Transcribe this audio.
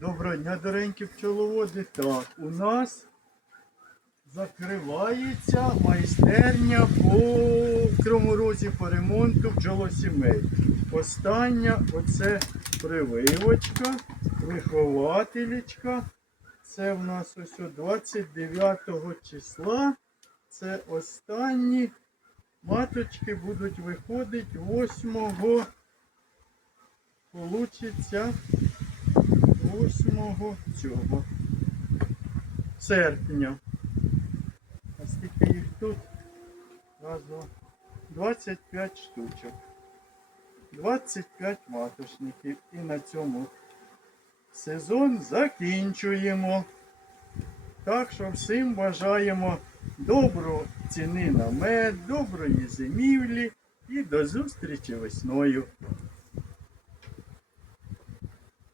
Доброго дня, доренькі пчеловоди. Так, у нас закривається майстерня по кроморозі по ремонту бджолосімей. Остання оце прививочка, вихователічка. Це в нас ось 29 числа. Це останні маточки будуть виходити 8 получиться 8 цього серпня. А скільки їх тут? Раз, два. 25 штучок. 25 маточників. І на цьому сезон закінчуємо. Так що всім бажаємо доброї ціни на мед, доброї зимівлі і до зустрічі весною.